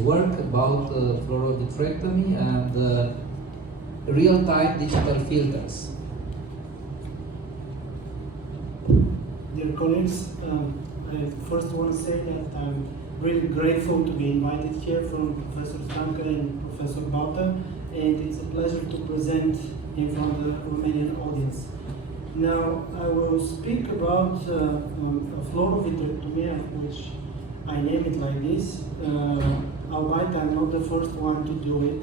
work about fluorovitrectomy and real-time digital filters. Dear colleagues, I first want to say that I'm really grateful to be invited here from Professor Stanca and Professor Bauta, and it's a pleasure to present in front of the Romanian audience. Now, I will speak about fluorovitrectomy, which I name it like this, albeit I'm not the first one to do it,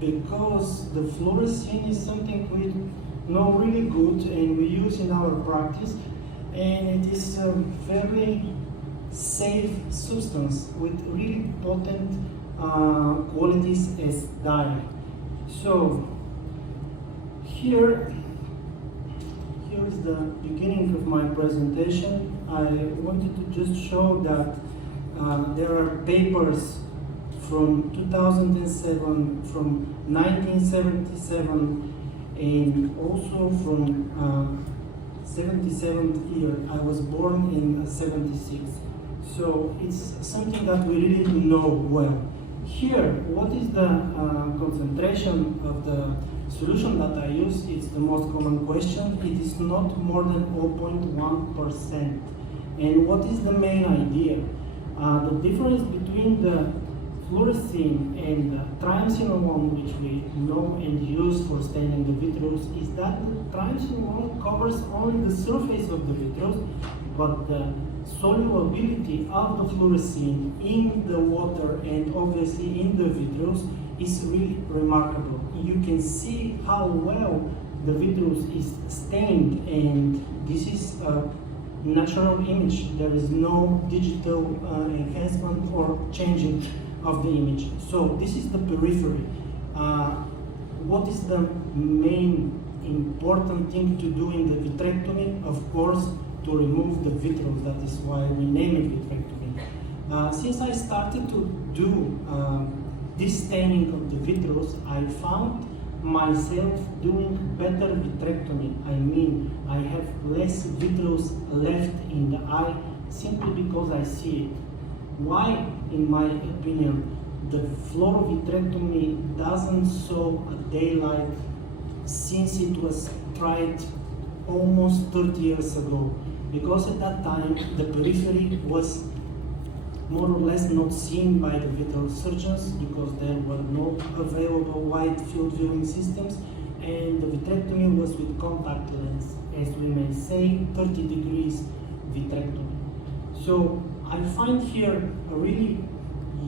because the fluorescein is something we know really good and we use in our practice, and it is a very safe substance with really potent qualities as dye. So here is the beginning of my presentation. I wanted to just show that there are papers from 2007, from 1977, and also from 77th year. I was born in 76. So it's something that we really know well. Here, what is the concentration of the solution that I use? It's the most common question. It is not more than 0.1%. And what is the main idea? The difference between the fluorescein and the triamcinolone, which we know and use for staining the vitreous, is that the triamcinolone covers only the surface of the vitreous, but the solubility of the fluorescein in the water and obviously in the vitreous is really remarkable. You can see how well the vitreous is stained, and this is a natural image. There is no digital enhancement or changing of the image. So this is the periphery. What is the main important thing to do in the vitrectomy? Of course, to remove the vitreous. That is why we name it vitrectomy. Since I started to do this staining of the vitreous, I found myself doing better vitrectomy. I mean, I have less vitreous left in the eye simply because I see it. Why, in my opinion, the fluorovitrectomy doesn't show a daylight since it was tried almost 30 years ago? Because at that time, the periphery was more or less not seen by the vitreal surgeons because there were no available wide field viewing systems, and the vitrectomy was with contact lens, as we may say, 30 degrees vitrectomy. So I find here a really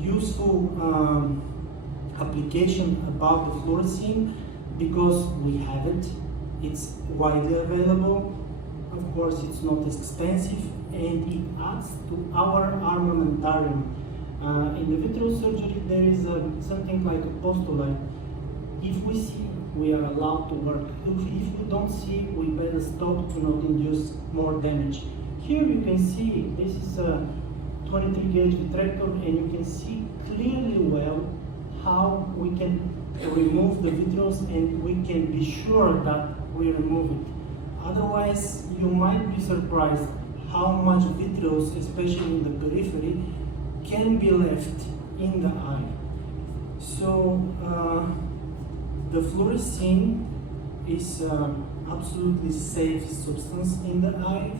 useful application about the fluorescein because we have it, it's widely available, of course it's not as expensive, and it adds to our armamentarium. In the vitreal surgery there is something like a postulate. If we see, we are allowed to work. If we don't see, we better stop to not induce more damage. Here you can see, this is a 23 gauge vitrector, and you can see clearly well how we can remove the vitreous, and we can be sure that we remove it. Otherwise, you might be surprised how much vitreous, especially in the periphery, can be left in the eye. So the fluorescein is absolutely safe substance in the eye.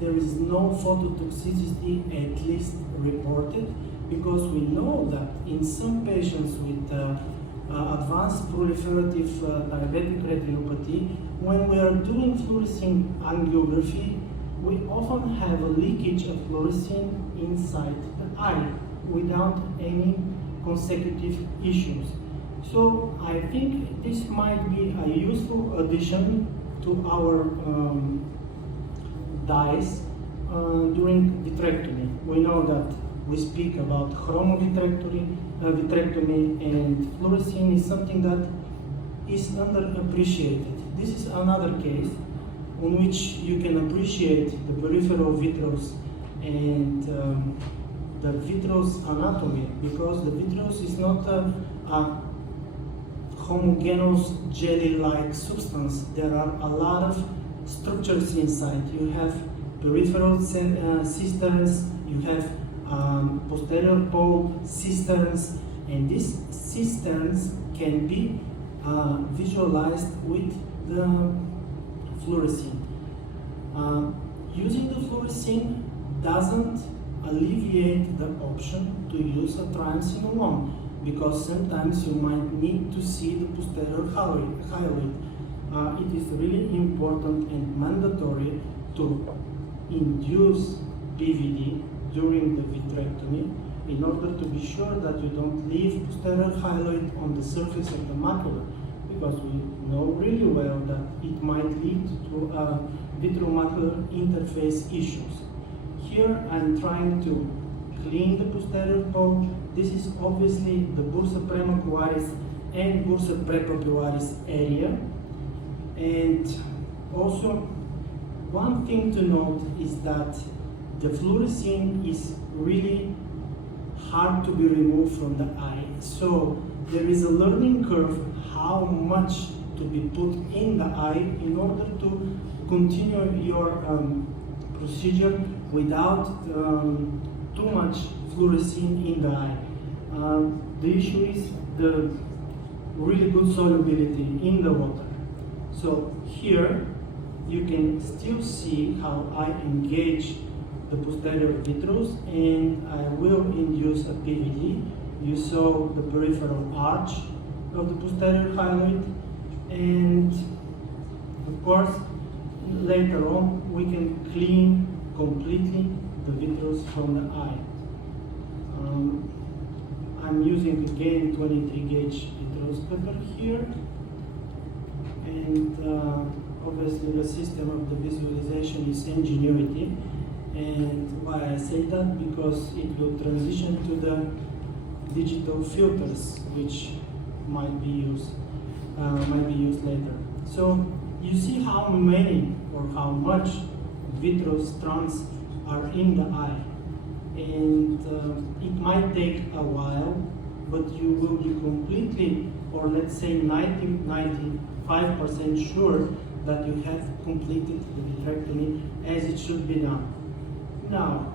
There is no phototoxicity, at least reported, because we know that in some patients with advanced proliferative diabetic retinopathy, when we are doing fluorescein angiography, we often have a leakage of fluorescein inside the eye without any consecutive issues. So I think this might be a useful addition to our dyes during vitrectomy. We know that we speak about chromovitrectomy, and fluorescein is something that is underappreciated. This is another case in which you can appreciate the peripheral vitreous and the vitreous anatomy, because the vitreous is not a homogeneous jelly-like substance. There are a lot of structures inside. You have peripheral cisterns, you have posterior pole cisterns, and these cisterns can be visualized with the fluorescein. Using the fluorescein doesn't alleviate the option to use a triamcinolone alone, because sometimes you might need to see the posterior hyaloid. It is really important and mandatory to induce PVD during the vitrectomy in order to be sure that you don't leave posterior hyaloid on the surface of the macula, because we know really well that it might lead to vitreomacular interface issues. Here I'm trying to clean the posterior pole. This is obviously the bursa premacuaris and bursa prepapularis area. And also, one thing to note is that the fluorescein is really hard to be removed from the eye. So there is a learning curve how much to be put in the eye in order to continue your procedure without too much fluorescein in the eye. The issue is the really good solubility in the water. So here you can still see how I engage the posterior vitreous, and I will induce a PVD. You saw the peripheral arch of the posterior hyaloid, and of course later on we can clean completely the vitreous from the eye. I'm using again 23 gauge vitreoscope here, and obviously the system of the visualization is ingenuity. And why I say that? Because it will transition to the digital filters, which might be used later. So you see how many or how much vitreous strands are in the eye, and it might take a while, but you will be completely, or let's say 90-95% sure that you have completed the vitrectomy as it should be done. Now,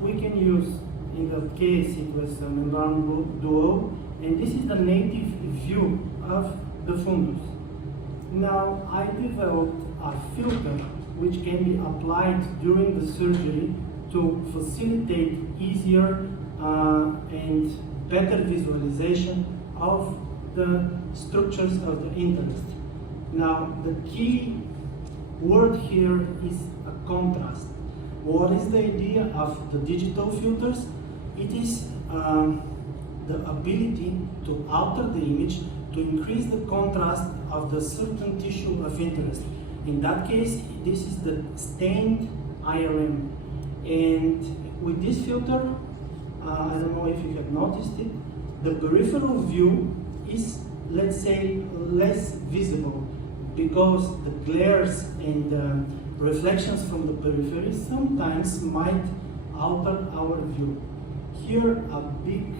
we can use, in that case it was a membrane duo, and this is the native view of the fundus. Now, I developed a filter which can be applied during the surgery to facilitate easier and better visualization of the structures of the interest. Now, the key word here is a contrast. What is the idea of the digital filters? It is the ability to alter the image to increase the contrast of the certain tissue of interest. In that case, this is the stained IRM. And with this filter, I don't know if you have noticed it, the peripheral view is, let's say, less visible, because the glares and the reflections from the periphery sometimes might alter our view. Here, a big,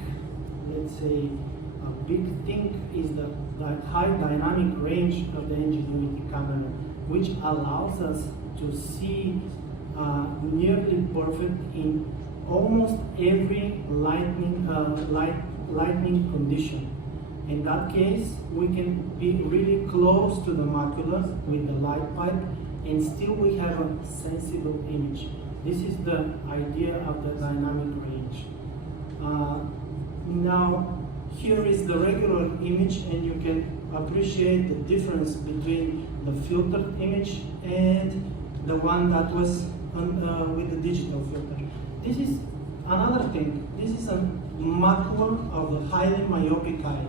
let's say, a big thing is the high dynamic range of the Ingenuity camera, which allows us to see nearly perfect in almost every lighting condition. In that case, we can be really close to the macula with the light pipe, and still we have a sensible image. This is the idea of the dynamic range. Now, here is the regular image, and you can appreciate the difference between the filtered image and the one that was with the digital filter. This is another thing. This is a macula of a highly myopic eye.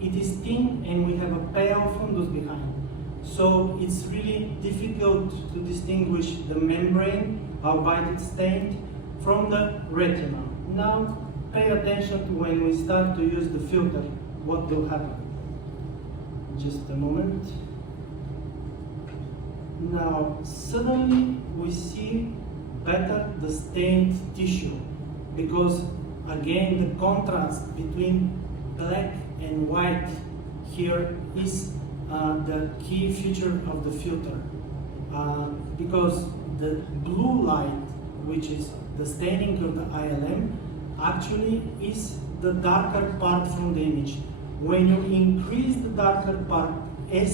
It is thin, and we have a pale fundus behind. So it's really difficult to distinguish the membrane, albeit it's stained, from the retinal. Now, pay attention to when we start to use the filter, what will happen. Just a moment. Now, suddenly we see better the stained tissue, because again the contrast between black and white here is the key feature of the filter, because the blue light which is the staining of the ILM, actually is the darker part from the image. When you increase the darker part and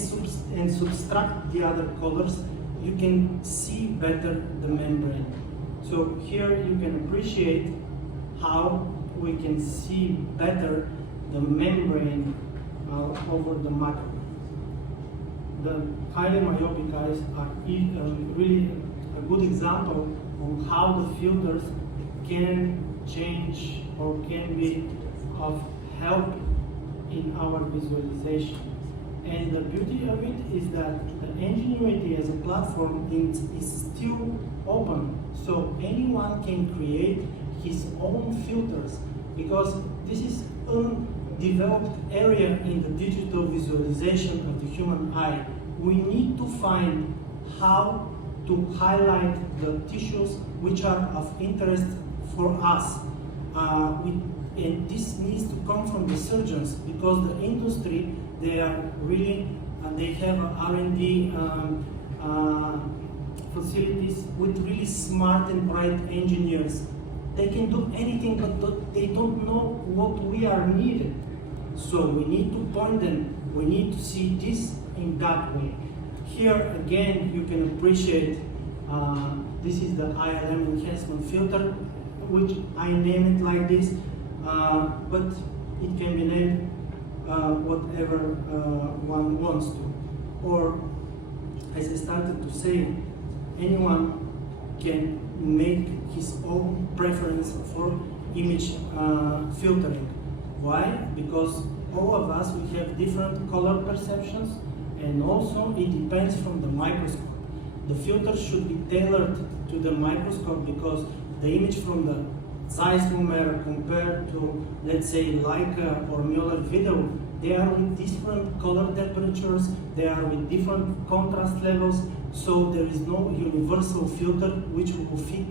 subtract the other colors, you can see better the membrane. So here you can appreciate how we can see better the membrane over the macro. The highly myopic eyes are really a good example of how the filters can change or can be of help in our visualization. And the beauty of it is that the Ingenuity as a platform is still open, so anyone can create his own filters, because this is a developed area in the digital visualization of the human eye. We need to find how to highlight the tissues which are of interest for us. And this needs to come from the surgeons, because the industry, they are really, they have R&D facilities with really smart and bright engineers. They can do anything, but they don't know what we are needed. So we need to point them, we need to see this in that way. Here again, you can appreciate, this is the ILM enhancement filter, which I name it like this, but it can be named whatever one wants to. Or, as I started to say, anyone can make his own preference for image filtering. Why? Because all of us, we have different color perceptions, and also it depends from the microscope. The filter should be tailored to the microscope, because the image from the Zeiss mirror compared to, let's say, Leica or Mueller video, they are with different color temperatures, they are with different contrast levels, so there is no universal filter which will fit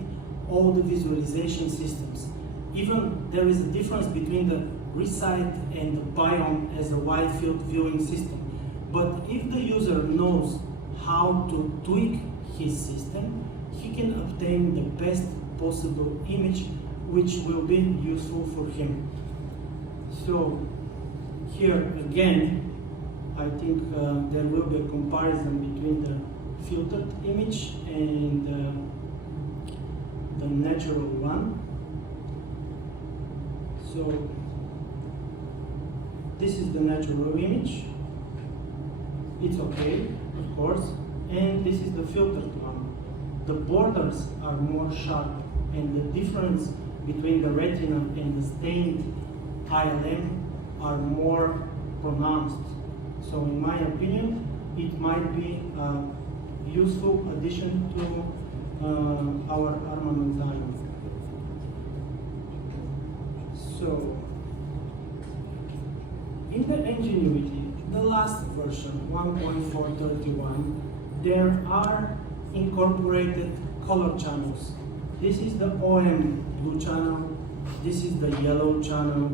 all the visualization systems. Even there is a difference between the Resight and the Biome as a wide field viewing system. But if the user knows how to tweak his system, he can obtain the best possible image which will be useful for him. So here again, I think there will be a comparison between the filtered image and the natural one. So this is the natural image. It's okay, of course. And this is the filtered one. The borders are more sharp, and the difference between the retina and the stained ILM are more pronounced. So in my opinion, it might be a useful addition to our armamentarium. So, in the Ingenuity, the last version, 1.431, there are incorporated color channels. This is the OM blue channel, this is the yellow channel.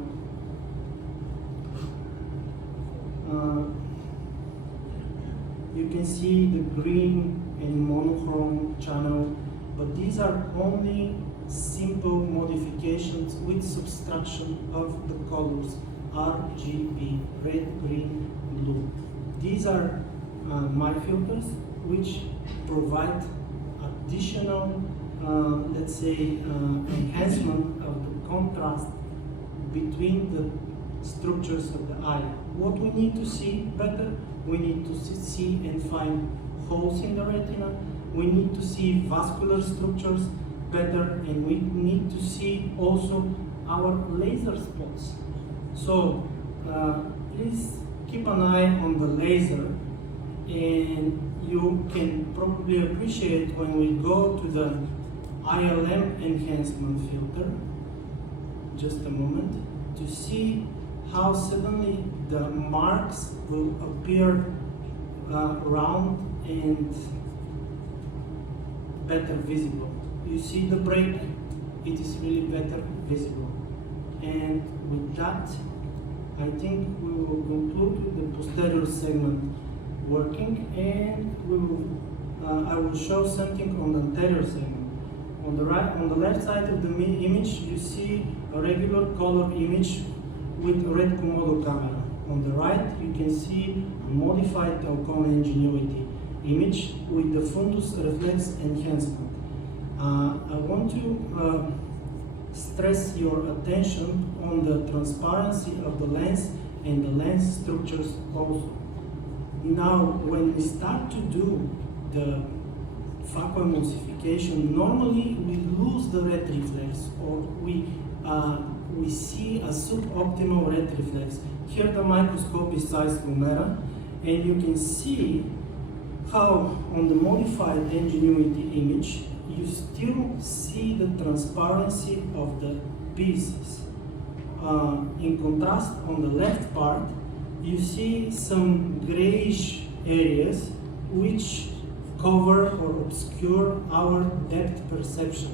You can see the green and monochrome channel, but these are only simple modifications with subtraction of the colors RGB, red, green, blue. These are my filters, which provide additional, let's say, enhancement of the contrast between the structures of the eye. What we need to see better, we need to see and find holes in the retina, we need to see vascular structures better, and we need to see also our laser spots. So please keep an eye on the laser, and you can probably appreciate when we go to the ILM enhancement filter, just a moment, to see how suddenly the marks will appear round and better visible. You see the break, it is really better visible. And with that, I think we will conclude the posterior segment working, and we will, I will show something on the anterior segment. On the left side of the image, you see a regular color image with a red Komodo camera. On the right, you can see a modified Falcon Ingenuity image with the fundus reflex enhancement. I want to stress your attention on the transparency of the lens and the lens structures also. Now, when we start to do the phacoemulsification, normally we lose the red reflex, or we see a suboptimal red reflex. Here the microscope is size Lumera, and you can see how on the modified Ingenuity image, you still see the transparency of the pieces. In contrast, on the left part, you see some grayish areas which cover or obscure our depth perception.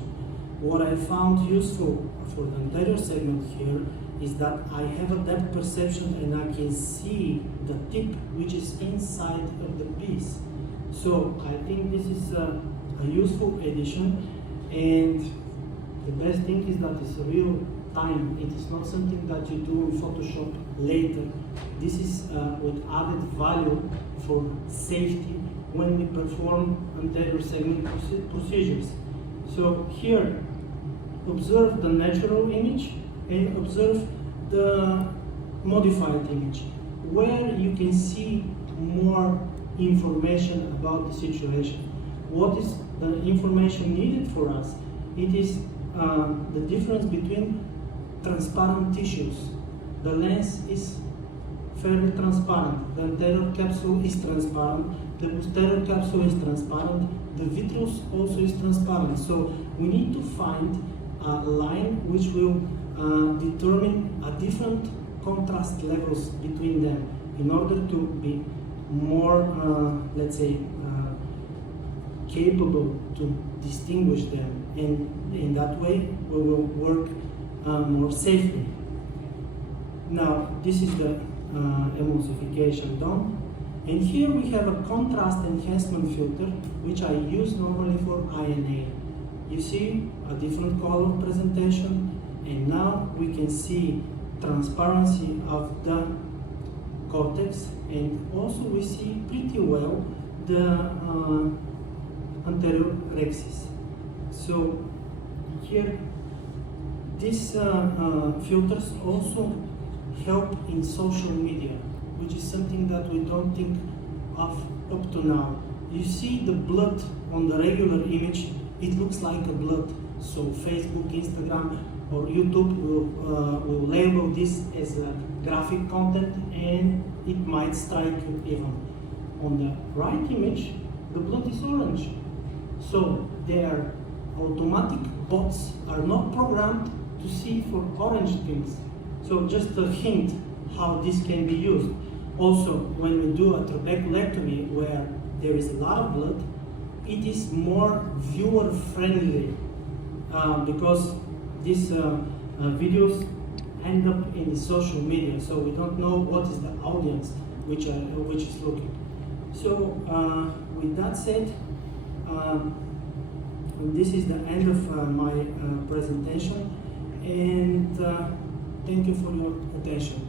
What I found useful for the anterior segment here is that I have a depth perception and I can see the tip which is inside of the piece. So I think this is a useful addition, and the best thing is that it's real time. It is not something that you do in Photoshop later. This is with added value for safety when we perform anterior segment procedures. So here, observe the natural image and observe the modified image, where you can see more information about the situation. What is the information needed for us? It is the difference between transparent tissues. The lens is fairly transparent, the anterior capsule is transparent, the posterior capsule is transparent, the vitreous also is transparent. So we need to find a line which will determine a different contrast levels between them in order to be more, let's say, capable to distinguish them, and in that way we will work more safely. Now this is the emulsification done, and here we have a contrast enhancement filter which I use normally for INA. You see a different color presentation, and now we can see transparency of the cortex, and also we see pretty well the anterior rhexis. So here, these filters also help in social media, which is something that we don't think of up to now. You see the blood on the regular image, it looks like a blood. So Facebook, Instagram, or YouTube will label this as a graphic content, and it might strike you even. On the right image, the blood is orange. So their automatic bots are not programmed to see for orange things. So just a hint how this can be used. Also, when we do a trabeculectomy where there is a lot of blood, it is more viewer friendly because these videos end up in the social media, so we don't know what is the audience which is looking. So with that said, this is the end of my presentation, and thank you for your attention.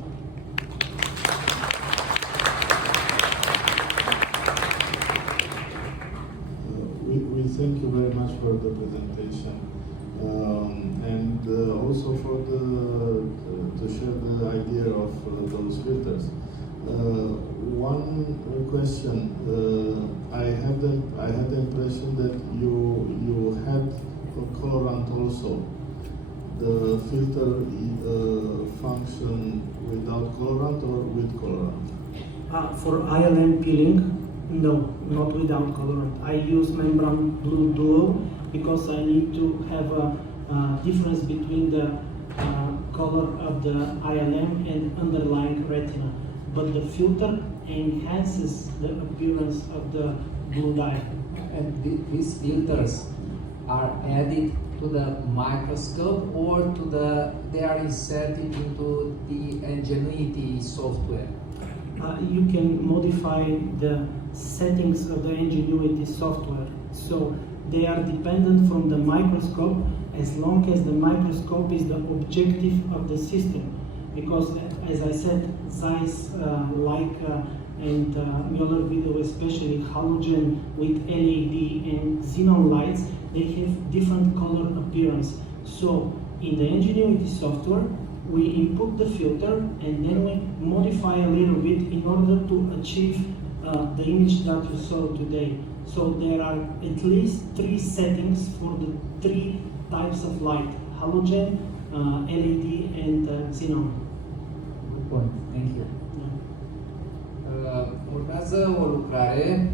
We thank you very much for the presentation, and also for to share the idea of those filters. One question: I had the impression that you had a colorant also. The filter function without colorant or with colorant? For ILM peeling, no, not without colorant. I use membrane blue duo because I need to have a difference between the color of the ILM and underlying retina. But the filter enhances the appearance of the blue dye. And these filters are added to the microscope, or they are inserted into the Ingenuity software? You can modify the settings of the Ingenuity software. So they are dependent from the microscope as long as the microscope is the objective of the system. Because, as I said, Zeiss, and Mueller video, especially halogen with LED and xenon lights, they have different color appearance. So in the Ingenuity software, we input the filter and then we modify a little bit in order to achieve the image that you saw today. So there are at least 3 settings for the 3 types of light: halogen, LED, and xenon. Good point. Thank you. Urmează o lucrare